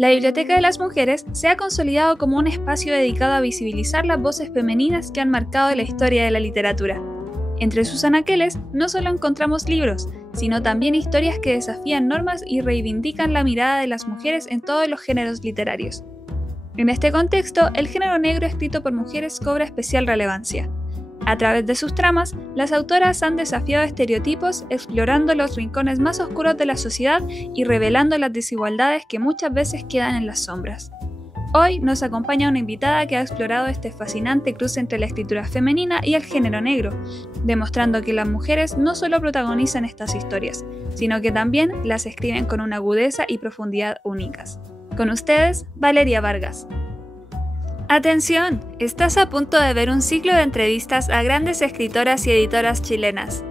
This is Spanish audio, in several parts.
La Biblioteca de las Mujeres se ha consolidado como un espacio dedicado a visibilizar las voces femeninas que han marcado la historia de la literatura. Entre sus anaqueles no solo encontramos libros, sino también historias que desafían normas y reivindican la mirada de las mujeres en todos los géneros literarios. En este contexto, el género negro escrito por mujeres cobra especial relevancia. A través de sus tramas, las autoras han desafiado estereotipos, explorando los rincones más oscuros de la sociedad y revelando las desigualdades que muchas veces quedan en las sombras. Hoy nos acompaña una invitada que ha explorado este fascinante cruce entre la escritura femenina y el género negro, demostrando que las mujeres no solo protagonizan estas historias, sino que también las escriben con una agudeza y profundidad únicas. Con ustedes, Valeria Vargas. ¡Atención! Estás a punto de ver un ciclo de entrevistas a grandes escritoras y editoras chilenas,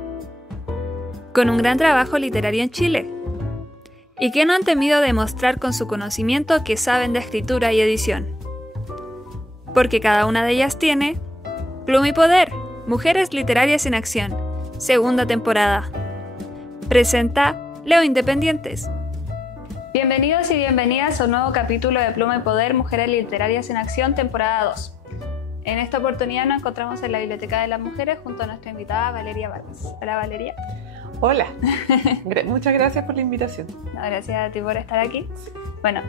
con un gran trabajo literario en Chile, y que no han temido demostrar con su conocimiento que saben de escritura y edición. Porque cada una de ellas tiene Pluma y Poder, Mujeres Literarias en Acción, segunda temporada. Presenta Leo Independientes. Bienvenidos y bienvenidas a un nuevo capítulo de Pluma y Poder, Mujeres Literarias en Acción, temporada 2. En esta oportunidad nos encontramos en la Biblioteca de las Mujeres junto a nuestra invitada Valeria Vargas. Hola Valeria. Hola, muchas gracias por la invitación. No, gracias a ti por estar aquí. Bueno,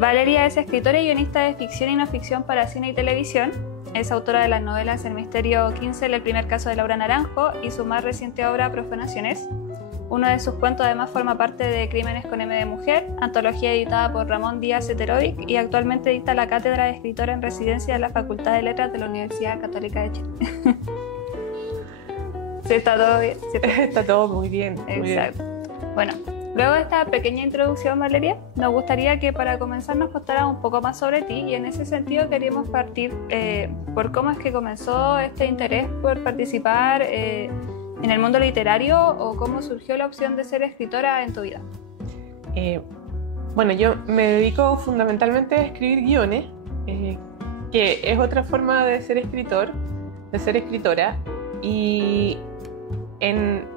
Valeria es escritora y guionista de ficción y no ficción para cine y televisión. Es autora de las novelas El Misterio 15, El primer caso de Laura Naranjo y su más reciente obra Profanaciones. Uno de sus cuentos además forma parte de Crímenes con M de Mujer, antología editada por Ramón Díaz Seterovic y actualmente dicta la cátedra de escritora en residencia de la Facultad de Letras de la Universidad Católica de Chile. ¿Sí, está todo bien? ¿Sí? Está todo muy bien. Exacto. Bueno, luego de esta pequeña introducción, Valeria, nos gustaría que para comenzar nos contaras un poco más sobre ti y en ese sentido queríamos partir por cómo es que comenzó este interés por participar en el mundo literario o cómo surgió la opción de ser escritora en tu vida. Bueno, yo me dedico fundamentalmente a escribir guiones, que es otra forma de ser escritor, de ser escritora, y en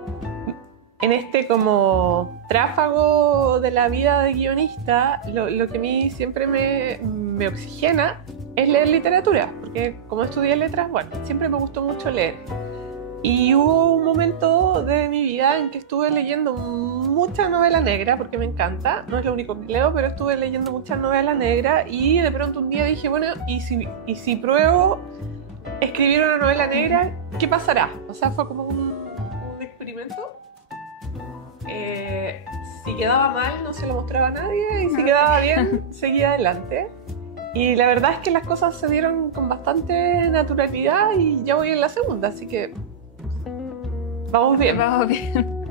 este como tráfago de la vida de guionista, lo que a mí siempre me oxigena es leer literatura, porque como estudié letras, bueno, siempre me gustó mucho leer. Y hubo un momento de mi vida en que estuve leyendo mucha novela negra, porque me encanta, no es lo único que leo, pero estuve leyendo mucha novela negra y de pronto un día dije, bueno, ¿y si pruebo escribir una novela negra, qué pasará? O sea, fue como un experimento. Si quedaba mal, no se lo mostraba a nadie, y si quedaba bien, seguía adelante. Y la verdad es que las cosas se dieron con bastante naturalidad y ya voy en la segunda, así que vamos bien. Vamos bien.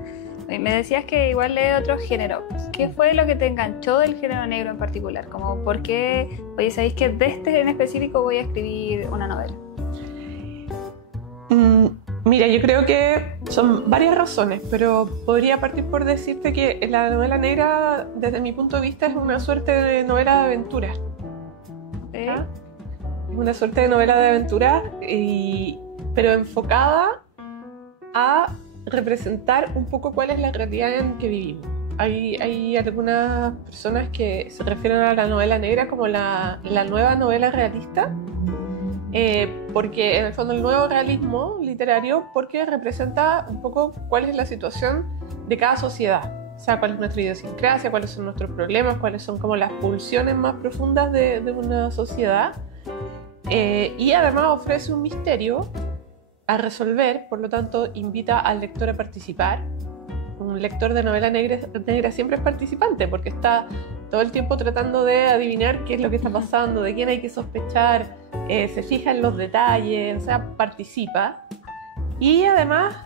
Me decías que igual lees otro género. ¿Qué fue lo que te enganchó del género negro en particular? Como, ¿por qué? Oye, ¿sabéis que de este en específico voy a escribir una novela? Mira, yo creo que son varias razones, pero podría partir por decirte que la novela negra, desde mi punto de vista, es una suerte de novela de aventura. ¿Sí? ¿Ah? Es una suerte de novela de aventura, pero enfocada a representar un poco cuál es la realidad en que vivimos. Hay algunas personas que se refieren a la novela negra como la nueva novela realista, porque en el fondo el nuevo realismo literario, porque representa un poco cuál es la situación de cada sociedad. O sea, cuál es nuestra idiosincrasia, cuáles son nuestros problemas, cuáles son como las pulsiones más profundas de una sociedad. Y además ofrece un misterio a resolver, por lo tanto invita al lector a participar. Un lector de novela negra siempre es participante porque está todo el tiempo tratando de adivinar qué es lo que está pasando, de quién hay que sospechar, se fija en los detalles, o sea, participa. Y además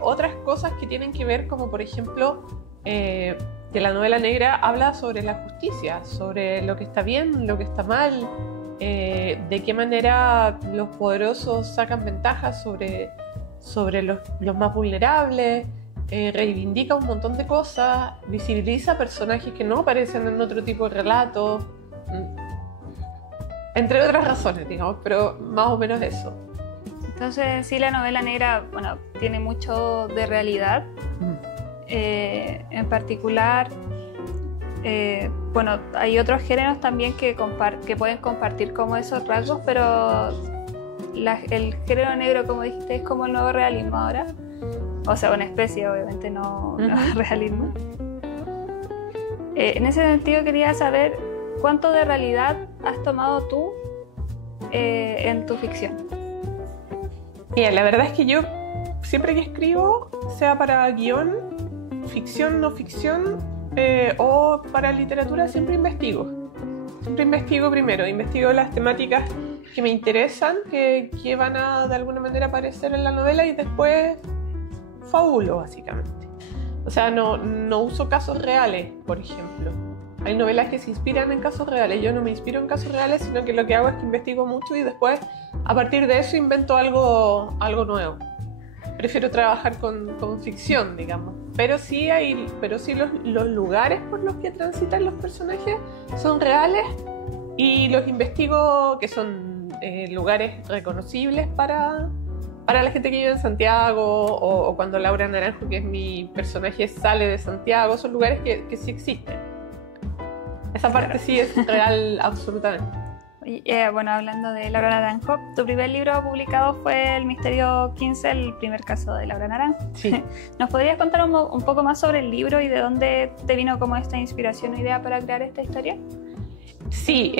otras cosas que tienen que ver, como por ejemplo que la novela negra habla sobre la justicia, sobre lo que está bien, lo que está mal, de qué manera los poderosos sacan ventajas sobre los más vulnerables, reivindica un montón de cosas, visibiliza personajes que no aparecen en otro tipo de relatos, entre otras razones, digamos, pero más o menos eso. Entonces, sí, la novela negra, bueno, tiene mucho de realidad. En particular, Bueno, hay otros géneros también que pueden compartir como esos rasgos, pero el género negro, como dijiste, es como el nuevo realismo ahora. O sea, una especie, obviamente, no realismo. En ese sentido quería saber cuánto de realidad has tomado tú en tu ficción. Mira, la verdad es que yo siempre que escribo, sea para guión, ficción, no ficción, o para literatura, siempre investigo. Siempre investigo primero, investigo las temáticas que me interesan, que van a de alguna manera aparecer en la novela, y después fabulo, básicamente. O sea, no uso casos reales, por ejemplo. Hay novelas que se inspiran en casos reales. Yo no me inspiro en casos reales, sino que lo que hago es que investigo mucho y después, a partir de eso, invento algo nuevo. Prefiero trabajar con ficción, digamos. Pero sí los lugares por los que transitan los personajes son reales, y los investigo, que son lugares reconocibles para la gente que vive en Santiago, o cuando Laura Naranjo, que es mi personaje, sale de Santiago. Son lugares que sí existen. Esa parte sí es real, absolutamente. Bueno, hablando de Laura Naranjo, tu primer libro publicado fue El Misterio 15, el primer caso de Laura Naranjo. Sí. ¿Nos podrías contar un poco más sobre el libro y de dónde te vino como esta inspiración o idea para crear esta historia? Sí,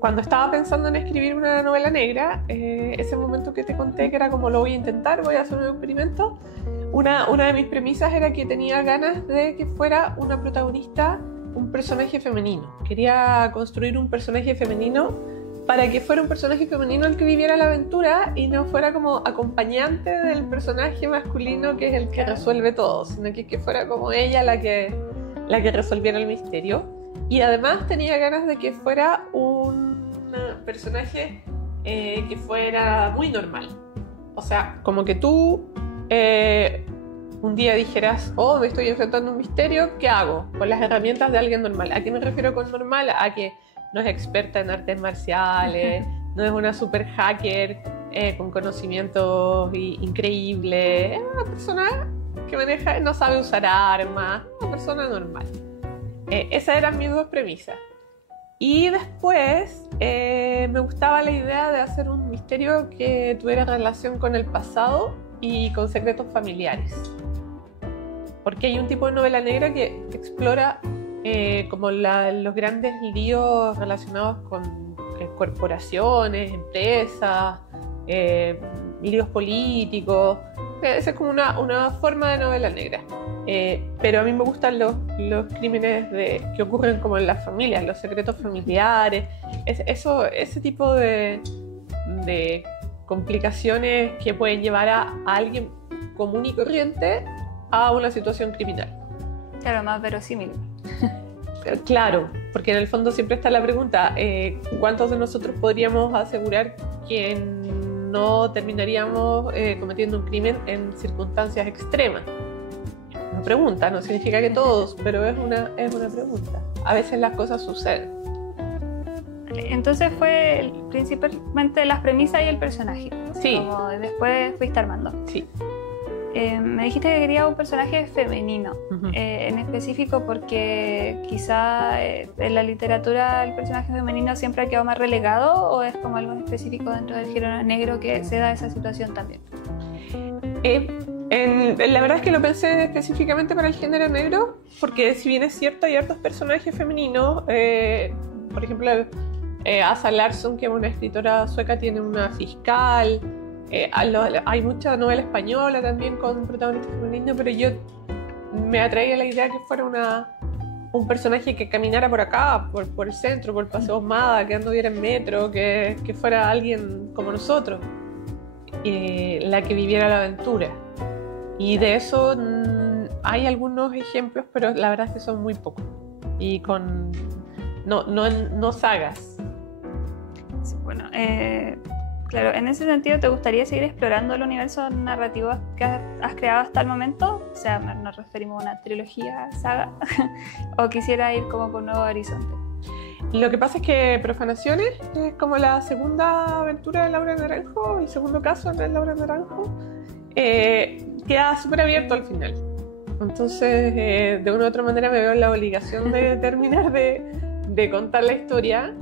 cuando estaba pensando en escribir una novela negra, ese momento que te conté, que era como lo voy a intentar, voy a hacer un experimento, una de mis premisas era que tenía ganas de que fuera una protagonista, un personaje femenino. Quería construir un personaje femenino para que fuera un personaje femenino el que viviera la aventura y no fuera como acompañante del personaje masculino, que es el que resuelve todo, sino que fuera como ella la que resolviera el misterio. Y además tenía ganas de que fuera un personaje que fuera muy normal. O sea, como que tú un día dijeras, oh, me estoy enfrentando a un misterio, ¿qué hago? Con las herramientas de alguien normal. ¿A qué me refiero con normal? A que no es experta en artes marciales, no es una super hacker con conocimientos increíbles. Es una persona que no sabe usar armas, una persona normal. Esas eran mis dos premisas. Y después me gustaba la idea de hacer un misterio que tuviera relación con el pasado y con secretos familiares. Porque hay un tipo de novela negra que explora como los grandes líos relacionados con corporaciones, empresas, líos políticos. Esa es como una forma de novela negra. Pero a mí me gustan los crímenes que ocurren como en las familias, los secretos familiares, ese tipo de complicaciones que pueden llevar a alguien común y corriente a una situación criminal. Claro, más verosímil. Claro, porque en el fondo siempre está la pregunta, ¿cuántos de nosotros podríamos asegurar que no terminaríamos cometiendo un crimen en circunstancias extremas? Una pregunta, no significa que todos, pero es una pregunta. A veces las cosas suceden. Entonces fue principalmente las premisas y el personaje. Sí. Como después fuiste armando. Sí. Me dijiste que querías un personaje femenino, en específico porque quizá en la literatura el personaje femenino siempre ha quedado más relegado, o es como algo específico dentro del género negro que se da esa situación también. La verdad es que lo pensé específicamente para el género negro, porque si bien es cierto hay hartos personajes femeninos, por ejemplo Asa Larsson, que es una escritora sueca, tiene una fiscal. Hay mucha novela española también con protagonista femenino, pero yo me atraía la idea que fuera un personaje que caminara por acá, por el centro, por el Paseo Osmada, que anduviera en metro, que fuera alguien como nosotros, la que viviera la aventura. Y de eso hay algunos ejemplos, pero la verdad es que son muy pocos. Y no sagas. Sí, bueno, claro, en ese sentido, ¿te gustaría seguir explorando el universo narrativo que has creado hasta el momento? O sea, nos referimos a una trilogía, saga, o quisiera ir como por nuevo horizonte. Lo que pasa es que Profanaciones es como la segunda aventura de Laura Naranjo, el segundo caso de Laura Naranjo, queda súper abierto al final. Entonces, de una u otra manera me veo en la obligación de terminar de contar la historia,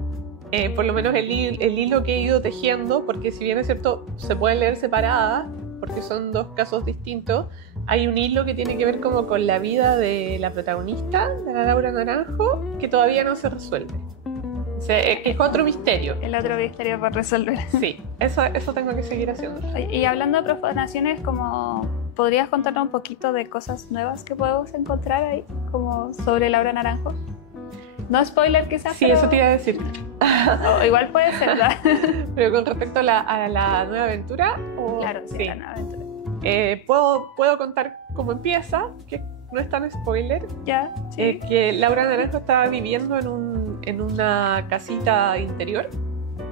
por lo menos el hilo que he ido tejiendo, porque si bien es cierto, se puede leer separada, porque son dos casos distintos, hay un hilo que tiene que ver como con la vida de la protagonista, de la Laura Naranjo, que todavía no se resuelve. O sea, es otro misterio. El otro misterio por resolver. Sí, eso tengo que seguir haciendo. Y hablando de profanaciones, como ¿podrías contarnos un poquito de cosas nuevas que podemos encontrar ahí, como sobre Laura Naranjo? No spoiler quizás, sí, pero... eso te iba a decir. O igual puede ser, ¿verdad? Pero con respecto a la nueva aventura... Claro, sí, la nueva aventura. Puedo contar cómo empieza, que no es tan spoiler. Ya, sí. Que Laura Naranjo estaba viviendo en una casita interior.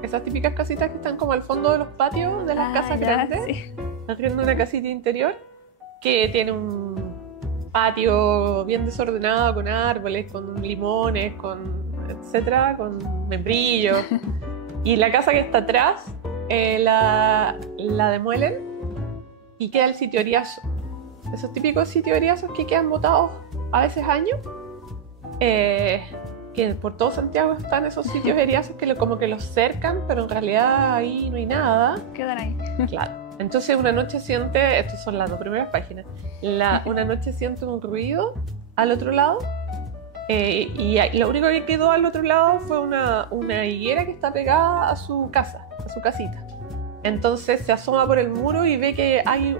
Esas típicas casitas que están como al fondo de los patios de las casas grandes. Sí. Haciendo una casita interior que tiene un patio bien desordenado, con árboles, con limones, etcétera, con membrillos. Y la casa que está atrás la demuelen y queda el sitio Eriazo. Esos típicos sitios Eriazos que quedan botados a veces años. Que por todo Santiago están esos sitios Eriazos que como que los cercan, pero en realidad ahí no hay nada. Quedan ahí. Claro. Entonces una noche siente, estas son las dos primeras páginas, una noche siente un ruido al otro lado y lo único que quedó al otro lado fue una higuera que está pegada a su casa, a su casita. Entonces se asoma por el muro y ve que hay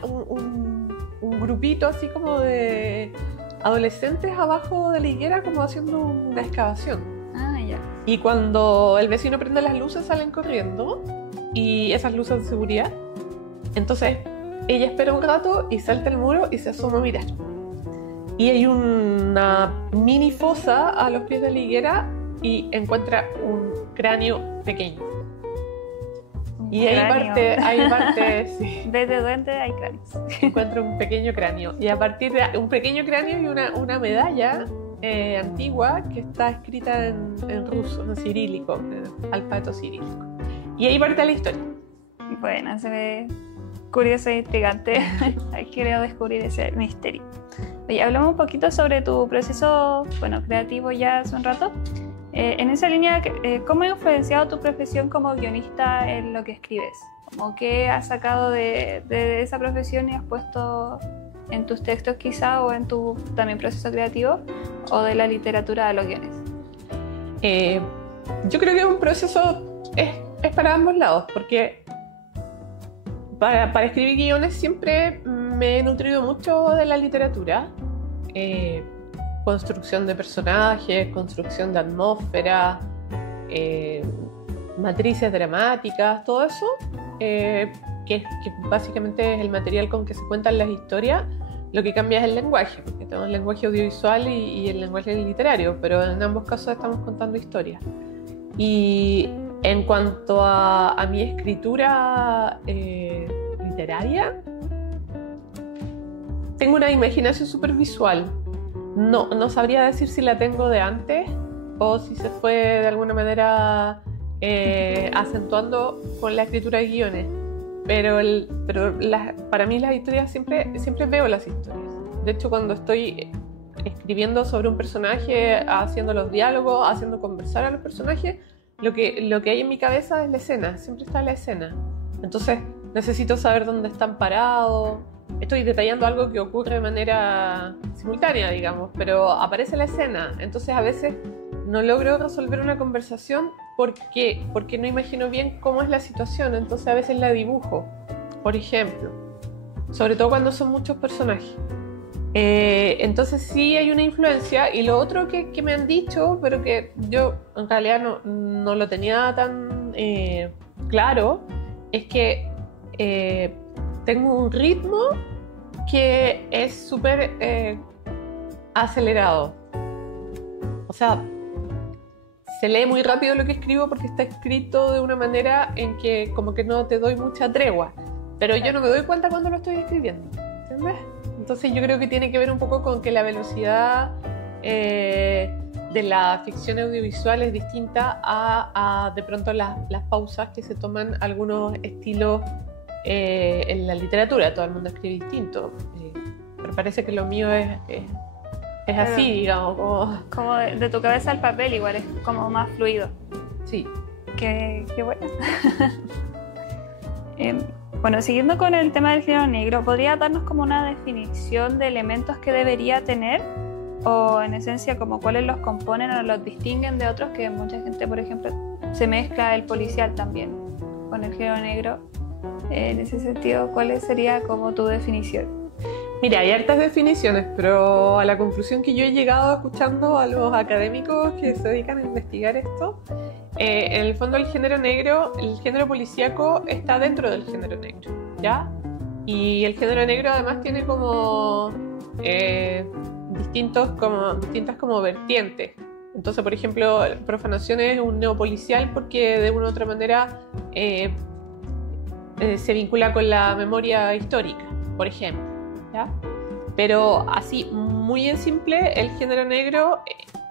un grupito así como de adolescentes abajo de la higuera como haciendo una excavación. Ah, ya. Y cuando el vecino prende las luces salen corriendo y esas luces de seguridad. Entonces ella espera un rato y salta el muro y se asoma a mirar. Y hay una mini fosa a los pies de la higuera y encuentra un cráneo pequeño. Y hay parte sí. Desde donde hay cráneos. Encuentra un pequeño cráneo. Y a partir de un pequeño cráneo y una medalla antigua que está escrita en ruso, en cirílico, alfabeto cirílico. Y ahí parte la historia. Bueno, se ve curioso e intrigante. Quiero descubrir ese misterio. Oye, hablamos un poquito sobre tu proceso, creativo ya hace un rato. En esa línea, ¿cómo ha influenciado tu profesión como guionista en lo que escribes? ¿Cómo qué has sacado de esa profesión y has puesto en tus textos quizá o en tu también proceso creativo o de la literatura a los guiones? Yo creo que un proceso es para ambos lados, porque para escribir guiones siempre me he nutrido mucho de la literatura. Construcción de personajes, construcción de atmósfera, matrices dramáticas, todo eso, que básicamente es el material con que se cuentan las historias. Lo que cambia es el lenguaje, porque tenemos el lenguaje audiovisual y el lenguaje literario, pero en ambos casos estamos contando historias. Y en cuanto a mi escritura literaria, tengo una imaginación súper visual. No sabría decir si la tengo de antes o si se fue de alguna manera acentuando con la escritura de guiones. Pero para mí las historias siempre veo las historias. De hecho, cuando estoy escribiendo sobre un personaje, haciendo los diálogos, haciendo conversar a los personajes, lo que hay en mi cabeza es la escena, siempre está la escena. Entonces necesito saber dónde están parados. Estoy detallando algo que ocurre de manera simultánea, digamos, pero aparece la escena. Entonces a veces no logro resolver una conversación porque no imagino bien cómo es la situación. Entonces a veces la dibujo, por ejemplo, sobre todo cuando son muchos personajes. Entonces sí hay una influencia. Y lo otro que me han dicho, pero que yo en realidad no lo tenía tan claro, es que tengo un ritmo que es súper acelerado. O sea, se lee muy rápido lo que escribo porque está escrito de una manera en que como que no te doy mucha tregua, pero yo no me doy cuenta cuando lo estoy escribiendo, ¿entiendes? Entonces yo creo que tiene que ver un poco con que la velocidad de la ficción audiovisual es distinta a de pronto las pausas que se toman algunos estilos en la literatura. Todo el mundo escribe distinto. pero parece que lo mío es así, digamos. Como de tu cabeza al papel, igual es como más fluido. Sí. Qué bueno. Bueno, siguiendo con el tema del género negro, ¿podría darnos como una definición de elementos que debería tener? O en esencia, como cuáles los componen o los distinguen de otros, que mucha gente, por ejemplo, se mezcla el policial también con el género negro. En ese sentido, ¿cuál sería como tu definición? Mira, hay hartas definiciones, pero a la conclusión que yo he llegado escuchando a los académicos que se dedican a investigar esto, en el fondo el género negro, el género policíaco está dentro del género negro, ¿ya? Y el género negro además tiene como distintas como vertientes. Entonces, por ejemplo, profanación es un neopolicial porque de una u otra manera se vincula con la memoria histórica, por ejemplo, ¿ya? Pero así, muy en simple, el género negro,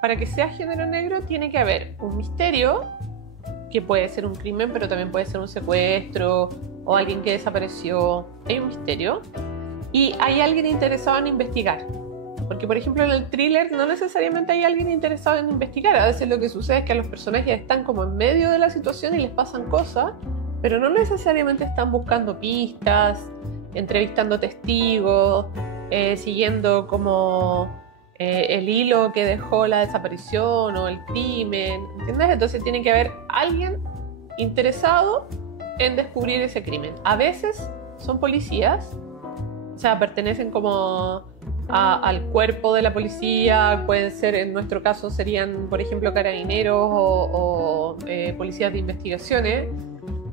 para que sea género negro tiene que haber un misterio, que puede ser un crimen, pero también puede ser un secuestro o alguien que desapareció. Hay un misterio y hay alguien interesado en investigar. Porque, por ejemplo, en el thriller no necesariamente hay alguien interesado en investigar. A veces lo que sucede es que los personajes están como en medio de la situación y les pasan cosas, pero no necesariamente están buscando pistas, entrevistando testigos, siguiendo como el hilo que dejó la desaparición o el crimen, ¿entiendes? Entonces tiene que haber alguien interesado en descubrir ese crimen. A veces son policías, o sea, pertenecen como al cuerpo de la policía, pueden ser, en nuestro caso serían, por ejemplo, carabineros o policías de investigaciones,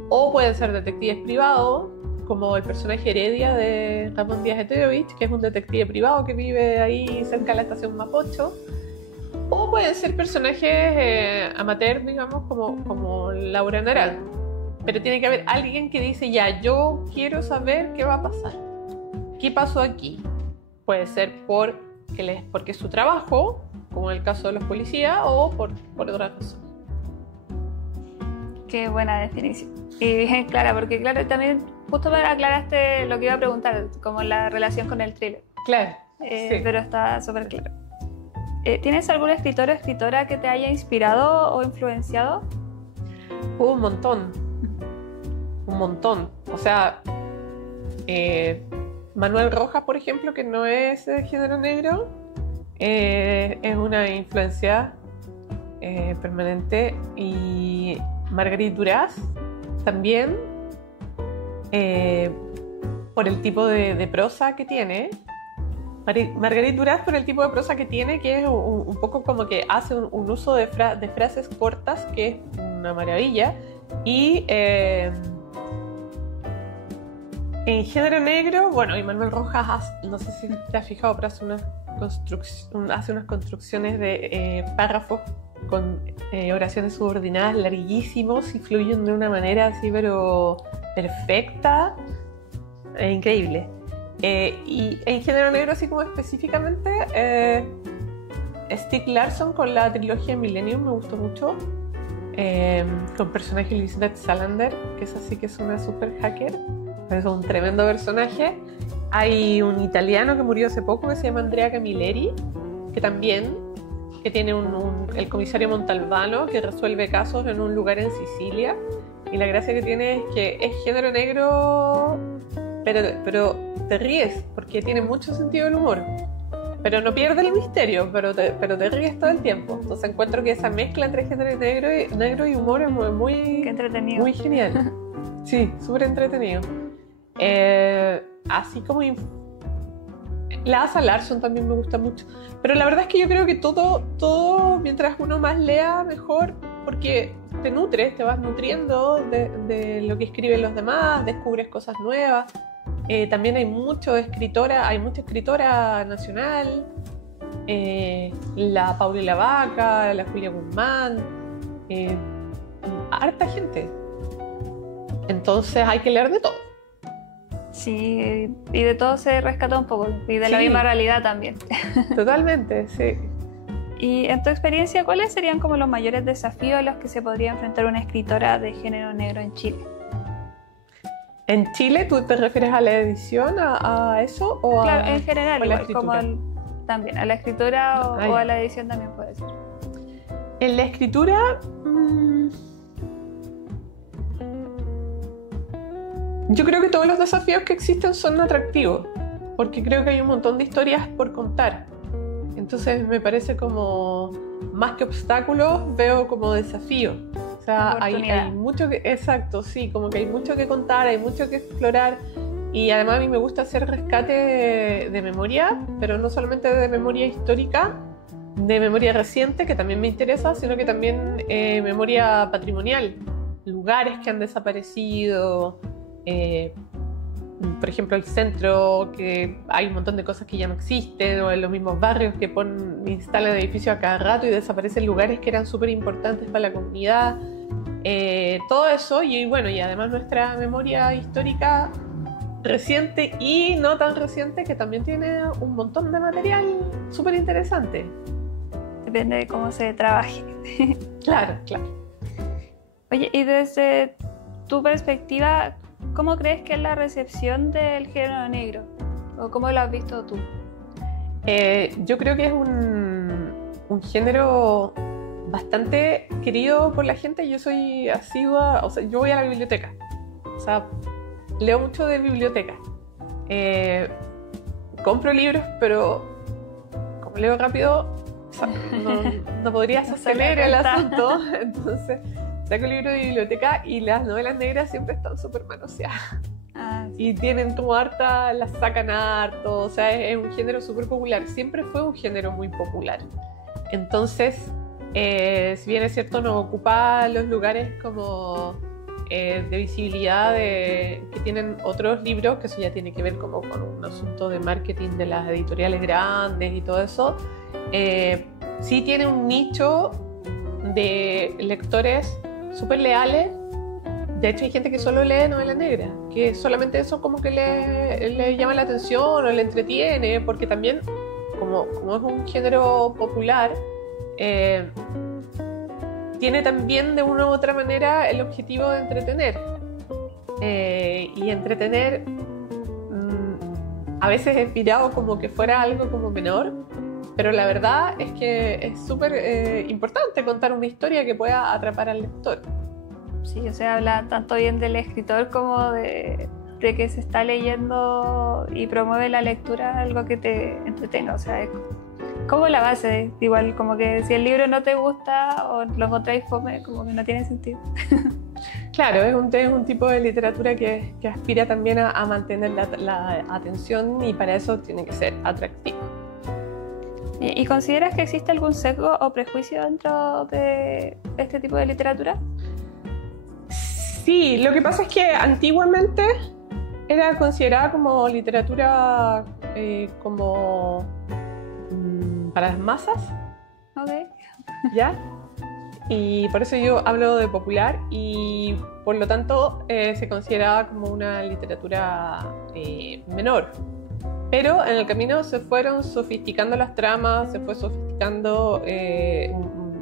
o pueden ser detectives privados, como el personaje Heredia de Ramón Díaz Heterovich, que es un detective privado que vive ahí cerca de la estación Mapocho, o pueden ser personajes amateur, digamos, como Laura Naranjo. Pero tiene que haber alguien que dice, ya, yo quiero saber qué va a pasar. ¿Qué pasó aquí? Puede ser porque es su trabajo, como en el caso de los policías, o por otra razón. Qué buena definición. Y bien clara, porque claro, también justo me aclaraste lo que iba a preguntar, como la relación con el thriller. Claro, sí. Pero está súper claro. ¿Tienes algún escritor o escritora que te haya inspirado o influenciado? Un montón. O sea, Manuel Rojas, por ejemplo, que no es de género negro, es una influencia permanente. Y Marguerite Duras también, por el tipo de prosa que tiene. Marguerite Duras por el tipo de prosa que tiene, que es un poco como que hace un uso de frases cortas, que es una maravilla. Y en género negro, bueno, y Manuel Rojas, no sé si te has fijado, pero hace unas construcciones de párrafos con oraciones subordinadas larguísimos y fluyen de una manera así, pero perfecta, increíble. Y en género negro, así como específicamente, Stieg Larsson con la trilogía Millennium me gustó mucho, con personaje Lisbeth Salander, que es así, que es una super hacker, es un tremendo personaje. Hay un italiano que murió hace poco que se llama Andrea Camilleri, que también tiene el comisario Montalbano, que resuelve casos en un lugar en Sicilia, y la gracia que tiene es que es género negro, pero te ríes porque tiene mucho sentido del humor, pero no pierde el misterio, pero te ríes todo el tiempo. Entonces encuentro que esa mezcla entre género negro y humor es muy entretenido, muy genial. Sí, súper entretenido. Así como la Asa Larsson también me gusta mucho, pero la verdad es que yo creo que todo mientras uno más lea, mejor, porque te nutres, te vas nutriendo de lo que escriben los demás, descubres cosas nuevas. También hay mucha escritora nacional, la Paula Lavaca, la Julia Guzmán, harta gente. Entonces hay que leer de todo. Sí, y de todo se rescata un poco, y de la misma realidad también. Totalmente, sí. Y en tu experiencia, ¿cuáles serían como los mayores desafíos a los que se podría enfrentar una escritora de género negro en Chile? ¿En Chile tú te refieres a la edición, a eso? O Claro, en general, o a la igual, como escritura? también, a la escritura o Ya. a la edición también puede ser. En la escritura, yo creo que todos los desafíos que existen son atractivos, porque creo que hay un montón de historias por contar. Entonces me parece como, más que obstáculos, veo como desafíos. O sea, Oportunidad. hay mucho que, exacto, sí, como que hay mucho que contar, hay mucho que explorar. Y además a mí me gusta hacer rescate de memoria, pero no solamente de memoria histórica, de memoria reciente, que también me interesa, sino que también memoria patrimonial, lugares que han desaparecido, por ejemplo el centro, que hay un montón de cosas que ya no existen, o en los mismos barrios que instalan edificios a cada rato y desaparecen lugares que eran súper importantes para la comunidad. Todo eso, y bueno, y además nuestra memoria histórica reciente y no tan reciente, que también tiene un montón de material súper interesante. Depende de cómo se trabaje. Claro, claro. Oye, y desde tu perspectiva, ¿cómo crees que es la recepción del género negro? ¿O cómo lo has visto tú? Yo creo que es un género bastante querido por la gente. Yo soy asidua, o sea, yo voy a la biblioteca. O sea, leo mucho de biblioteca. Compro libros, pero como leo rápido, o sea, no podría sostener el asunto. Entonces, saco el libro de biblioteca y las novelas negras siempre están súper manoseadas. Ah, sí. Y tienen como harta, las sacan harto, o sea, es un género súper popular. Siempre fue un género muy popular. Entonces, si bien es cierto, no ocupa los lugares como de visibilidad que tienen otros libros, que eso ya tiene que ver como con un asunto de marketing de las editoriales grandes y todo eso, sí tiene un nicho de lectores súper leales. De hecho, hay gente que solo lee novela negra, que solamente eso como que le llama la atención o le entretiene, porque también, como es un género popular, tiene también de una u otra manera el objetivo de entretener. Y entretener a veces es mirado como que fuera algo como menor, pero la verdad es que es súper importante contar una historia que pueda atrapar al lector. Sí, o sea, habla tanto bien del escritor como de que se está leyendo y promueve la lectura, algo que te entretenga. O sea, es como la base, igual como que si el libro no te gusta o lo encontráis fome, como que no tiene sentido. Claro, es un tipo de literatura que aspira también a mantener la atención, y para eso tiene que ser atractivo. ¿Y consideras que existe algún sesgo o prejuicio dentro de este tipo de literatura? Sí, lo que pasa es que antiguamente era considerada como literatura como para las masas, Ok. ¿ya? Y por eso yo hablo de popular, y por lo tanto se consideraba como una literatura menor. Pero en el camino se fueron sofisticando las tramas, se fue sofisticando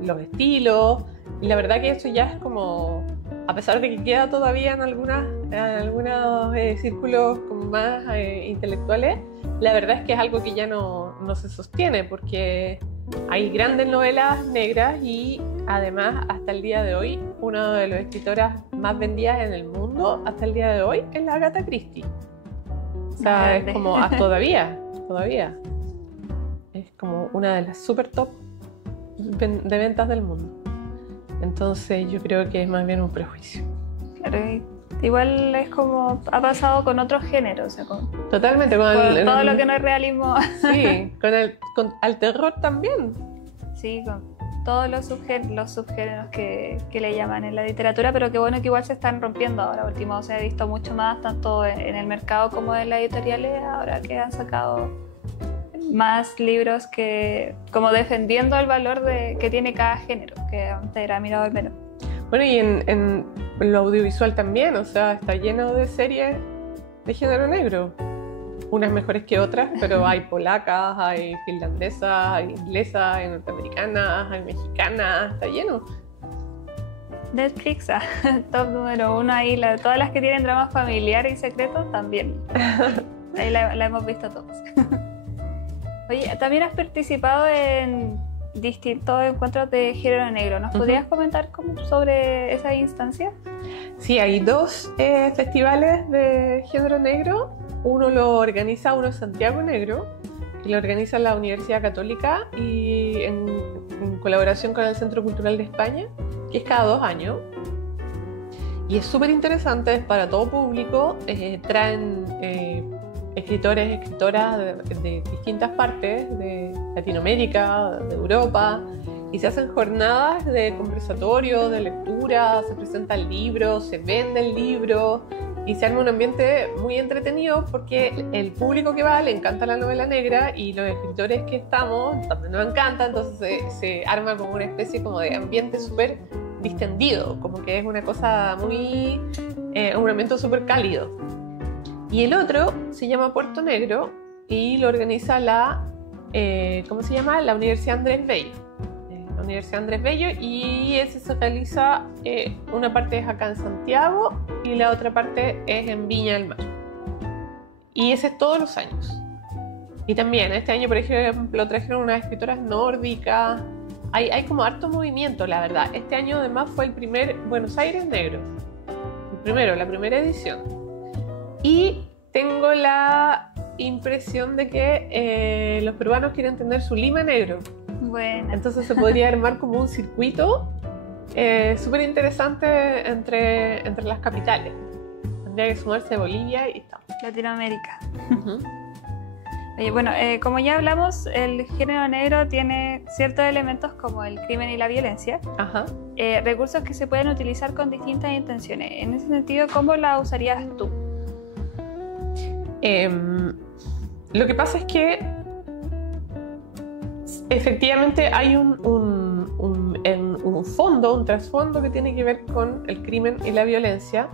los estilos, y la verdad que eso ya es como, a pesar de que queda todavía en algunos círculos como más intelectuales, la verdad es que es algo que ya no se sostiene, porque hay grandes novelas negras, y además hasta el día de hoy una de las escritoras más vendidas en el mundo hasta el día de hoy es la Agatha Christie. O sea, es como todavía es como una de las super top de ventas del mundo. Entonces yo creo que es más bien un prejuicio. Claro, igual es como ha pasado con otros géneros, o sea, Totalmente, con todo lo que no es realismo. Sí, al terror también. Sí, con todos los subgéneros que le llaman en la literatura, pero qué bueno que igual se están rompiendo ahora. Último se ha visto mucho más, tanto en el mercado como en las editoriales, ahora que han sacado más libros que como defendiendo el valor que tiene cada género, que antes era mirado al menos. Bueno, y en lo audiovisual también, o sea, está lleno de series de género negro. Unas mejores que otras, pero hay polacas, hay finlandesas, hay inglesas, hay norteamericanas, hay mexicanas, está lleno. Netflix, top número 1 ahí, todas las que tienen dramas familiares y secretos también. Ahí la hemos visto todos. Oye, también has participado en distintos encuentros de género negro. ¿Nos podrías comentar sobre esa instancia? Sí, hay 2 festivales de género negro. Uno lo organiza Santiago Negro, que lo organiza la Universidad Católica y en colaboración con el Centro Cultural de España, que es cada 2 años. Y es súper interesante, es para todo público. Traen escritores, escritoras de distintas partes, de Latinoamérica, de Europa, y se hacen jornadas de conversatorio, de lectura, se presentan libros, se venden libros, y se arma un ambiente muy entretenido porque el público que va le encanta la novela negra y los escritores que estamos también nos encanta, entonces se arma como una especie como de ambiente súper distendido, como que es una cosa muy... un ambiente súper cálido. Y el otro se llama Puerto Negro y lo organiza ¿cómo se llama? La Universidad Andrés Bello. La Universidad Andrés Bello, y ese se realiza, una parte es acá en Santiago y la otra parte es en Viña del Mar. Y ese es todos los años. Y también este año, por ejemplo, trajeron unas escritoras nórdicas. Hay como harto movimiento, la verdad. Este año además fue el primer Buenos Aires Negro. La primera edición. Y tengo la impresión de que los peruanos quieren tener su Lima Negro. Bueno. Entonces se podría armar como un circuito súper interesante entre las capitales. Tendría que sumarse Bolivia y estamos. Latinoamérica. Oye, bueno, como ya hablamos, el género negro tiene ciertos elementos como el crimen y la violencia. Ajá. Recursos que se pueden utilizar con distintas intenciones. En ese sentido, ¿cómo la usarías tú? Lo que pasa es que efectivamente hay un fondo, un trasfondo que tiene que ver con el crimen y la violencia,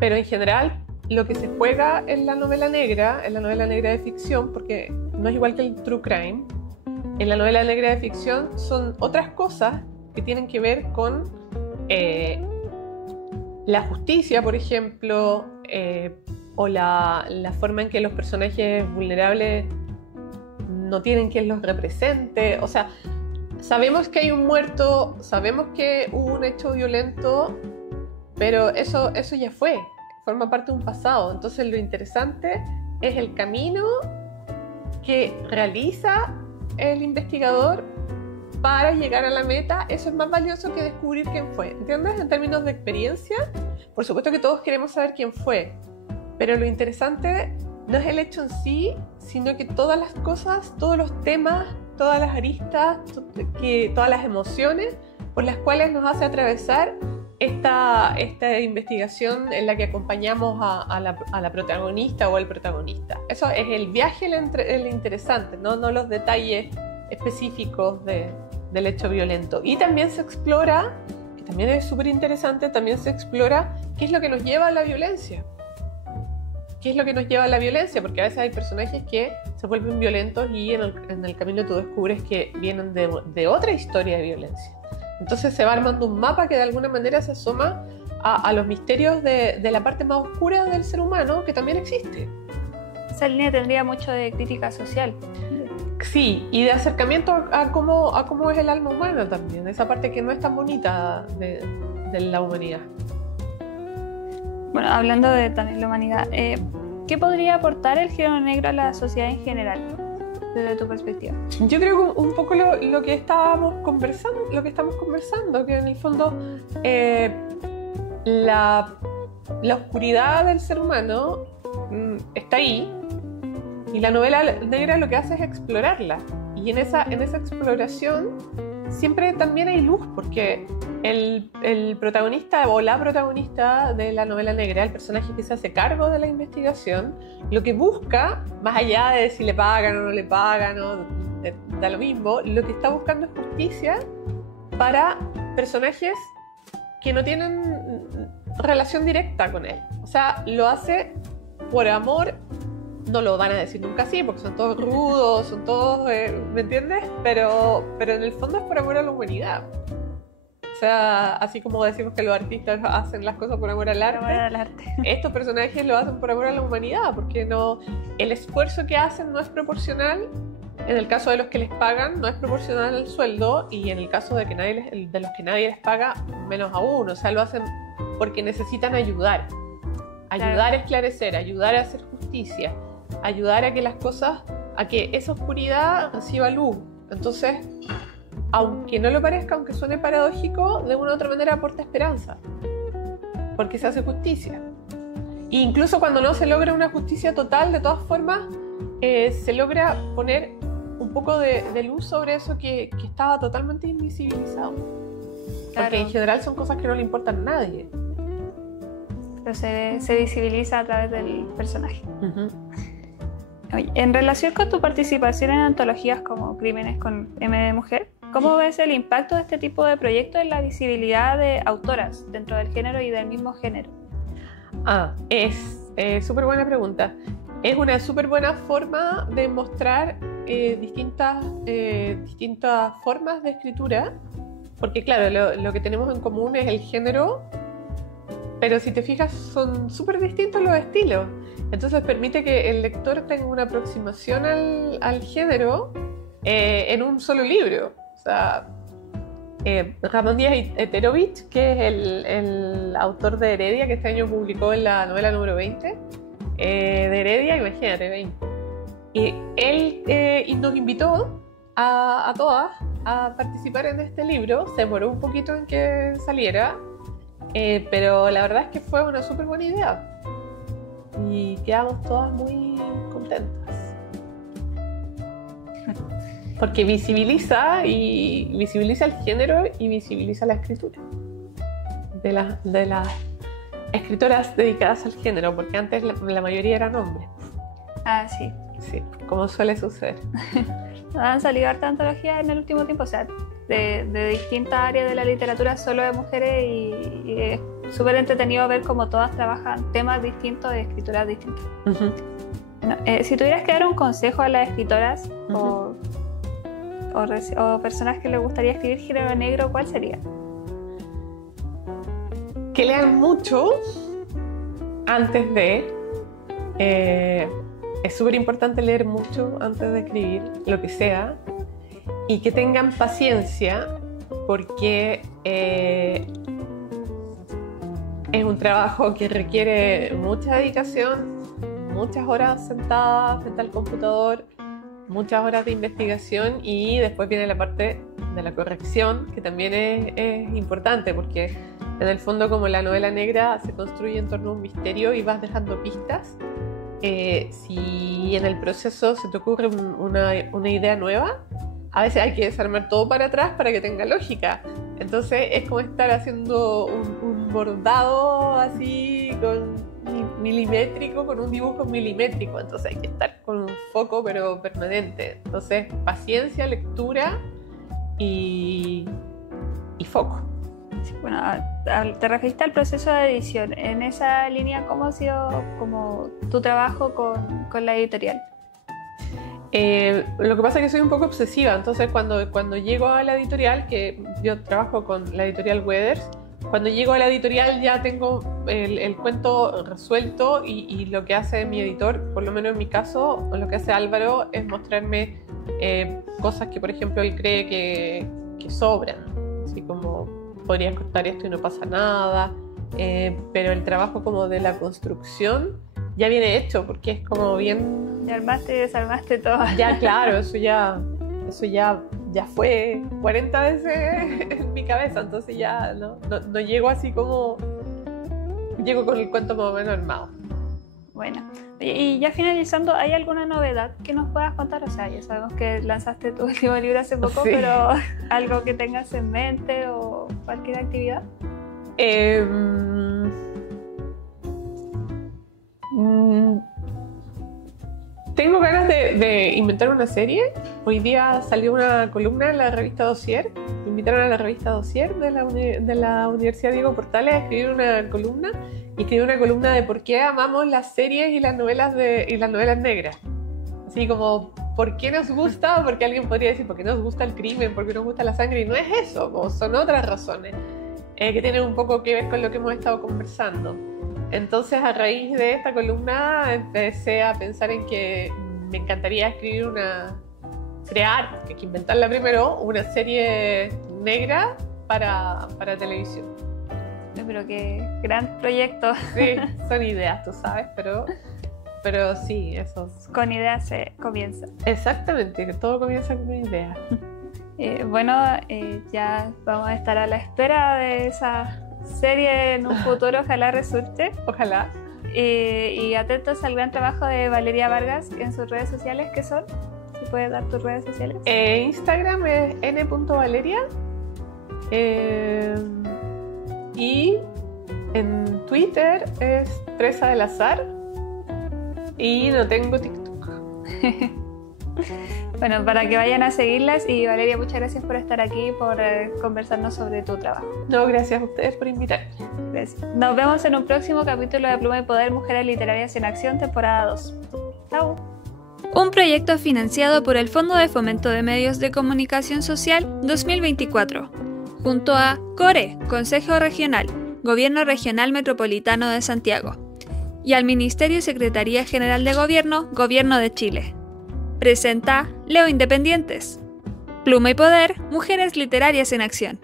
pero en general lo que se juega en la novela negra de ficción, porque no es igual que el true crime, en la novela negra de ficción son otras cosas que tienen que ver con la justicia, por ejemplo, o la forma en que los personajes vulnerables no tienen quien los represente. O sea, sabemos que hay un muerto, sabemos que hubo un hecho violento, pero eso ya fue, forma parte de un pasado. Entonces lo interesante es el camino que realiza el investigador para llegar a la meta. Eso es más valioso que descubrir quién fue, ¿entiendes? En términos de experiencia, por supuesto que todos queremos saber quién fue, pero lo interesante no es el hecho en sí, sino que todas las cosas, todos los temas, todas las aristas, todas las emociones por las cuales nos hace atravesar esta investigación en la que acompañamos a la protagonista o al protagonista. Eso es el viaje, el interesante, no los detalles específicos del hecho violento. Y también se explora, que también es súper interesante, también se explora qué es lo que nos lleva a la violencia. ¿Qué es lo que nos lleva a la violencia? Porque a veces hay personajes que se vuelven violentos y en el camino tú descubres que vienen de otra historia de violencia. Entonces se va armando un mapa que de alguna manera se asoma a los misterios de la parte más oscura del ser humano, que también existe. Esa línea tendría mucho de crítica social. Sí, y de acercamiento a cómo es el alma humana también, esa parte que no es tan bonita de la humanidad. Bueno, hablando de también la humanidad, ¿qué podría aportar el género negro a la sociedad en general, desde tu perspectiva? Yo creo que un poco lo que estamos conversando, que en el fondo la oscuridad del ser humano está ahí, y la novela negra lo que hace es explorarla, y en esa exploración siempre también hay luz, porque el protagonista o la protagonista de la novela negra, el personaje que se hace cargo de la investigación, lo que busca, más allá de si le pagan o no le pagan, da lo mismo, lo que está buscando es justicia para personajes que no tienen relación directa con él. O sea, lo hace por amor. No lo van a decir nunca así, porque son todos rudos, son todos, ¿me entiendes? Pero en el fondo es por amor a la humanidad. sea, así como decimos que los artistas hacen las cosas por amor al arte, estos personajes lo hacen por amor a la humanidad, porque no, el esfuerzo que hacen no es proporcional. En el caso de los que les pagan, no es proporcional al sueldo, y en el caso de los que nadie les paga, menos aún. O sea, lo hacen porque necesitan ayudar a esclarecer, ayudar a hacer justicia, ayudar a que las cosas, a que esa oscuridad reciba luz. Entonces, aunque no lo parezca, aunque suene paradójico, de una u otra manera aporta esperanza, porque se hace justicia. E incluso cuando no se logra una justicia total, de todas formas, se logra poner un poco de luz sobre eso que estaba totalmente invisibilizado. Porque en general son cosas que no le importan a nadie. Pero se visibiliza a través del personaje. Oye, en relación con tu participación en antologías como Crímenes con M de Mujer, ¿cómo ves el impacto de este tipo de proyectos en la visibilidad de autoras dentro del género y del mismo género? Es súper buena pregunta. Es una súper buena forma de mostrar distintas formas de escritura, porque claro, lo que tenemos en común es el género, pero si te fijas son súper distintos los estilos. Entonces permite que el lector tenga una aproximación al género en un solo libro. O sea, Ramón Díaz Heterovich, que es el autor de Heredia, que este año publicó en la novela número 20 de Heredia, imagínate, 20. Y él nos invitó a todas a participar en este libro. Se demoró un poquito en que saliera, pero la verdad es que fue una súper buena idea. Y quedamos todas muy contentas. Porque visibiliza el género y visibiliza la escritura de las escritoras dedicadas al género, porque antes la mayoría eran hombres. Sí. Sí, como suele suceder. Han salido hartas antologías en el último tiempo, o sea, de distintas áreas de la literatura, solo de mujeres, y es súper entretenido ver cómo todas trabajan temas distintos de escrituras distintas. Bueno, si tuvieras que dar un consejo a las escritoras o personas que les gustaría escribir género negro, ¿cuál sería? Que lean mucho antes de... es súper importante leer mucho antes de escribir lo que sea, y que tengan paciencia, porque es un trabajo que requiere mucha dedicación, muchas horas sentadas frente al computador, muchas horas de investigación, y después viene la parte de la corrección, que también es importante, porque en el fondo, como la novela negra se construye en torno a un misterio y vas dejando pistas, si en el proceso se te ocurre una idea nueva, a veces hay que desarmar todo para atrás para que tenga lógica. Entonces es como estar haciendo un bordado así milimétrico, con un dibujo milimétrico. Entonces hay que estar con un foco pero permanente. Entonces paciencia, lectura y foco. Sí, bueno, te referiste al proceso de edición. En esa línea, ¿cómo ha sido como tu trabajo con la editorial? Lo que pasa es que soy un poco obsesiva, entonces cuando llego a la editorial, que yo trabajo con la editorial Weathers, cuando llego a la editorial ya tengo el cuento resuelto, y lo que hace mi editor, por lo menos en mi caso, o lo que hace Álvaro, es mostrarme cosas que, por ejemplo, él cree que sobran, así como podrías cortar esto y no pasa nada, pero el trabajo como de la construcción ya viene hecho, porque es como bien... Ya armaste y desarmaste todo. Ya, claro, eso ya fue 40 veces en mi cabeza, entonces ya no llego así como... Llego con el cuento más o menos armado. Bueno, y ya finalizando, ¿hay alguna novedad que nos puedas contar? O sea, ya sabemos que lanzaste tu último libro hace poco, sí, pero ¿algo que tengas en mente o cualquier actividad? Tengo ganas de inventar una serie. Hoy día salió una columna en la revista Dossier. Me invitaron a la revista Dossier de la Universidad Diego Portales a escribir una columna. Y escribí una columna de por qué amamos las series y las novelas negras. Así como por qué nos gusta, porque alguien podría decir, ¿por qué nos gusta el crimen? ¿Por qué nos gusta la sangre? Y no es eso, como son otras razones que tienen un poco que ver con lo que hemos estado conversando. Entonces, a raíz de esta columna, empecé a pensar en que me encantaría escribir crear, que inventarla primero, una serie negra para televisión. Pero qué gran proyecto. Sí, son ideas, tú sabes, pero sí, eso. Con ideas se comienza. Exactamente, que todo comienza con una idea. Ya vamos a estar a la espera de esa serie en un futuro, ojalá resulte. Ojalá. Y atentos al gran trabajo de Valeria Vargas en sus redes sociales, ¿qué son? ¿Si puedes dar tus redes sociales? Instagram es n.valeria y en Twitter es Teresa del Azar y no tengo TikTok. Bueno, para que vayan a seguirlas, y Valeria, muchas gracias por estar aquí, por conversarnos sobre tu trabajo. No, gracias a ustedes por invitarme. Gracias. Nos vemos en un próximo capítulo de Pluma y Poder, Mujeres Literarias en Acción, temporada 2. Chao. Un proyecto financiado por el Fondo de Fomento de Medios de Comunicación Social 2024, junto a CORE, Consejo Regional, Gobierno Regional Metropolitano de Santiago, y al Ministerio y Secretaría General de Gobierno, Gobierno de Chile. Presenta Leo Independientes. Pluma y Poder, Mujeres Literarias en Acción.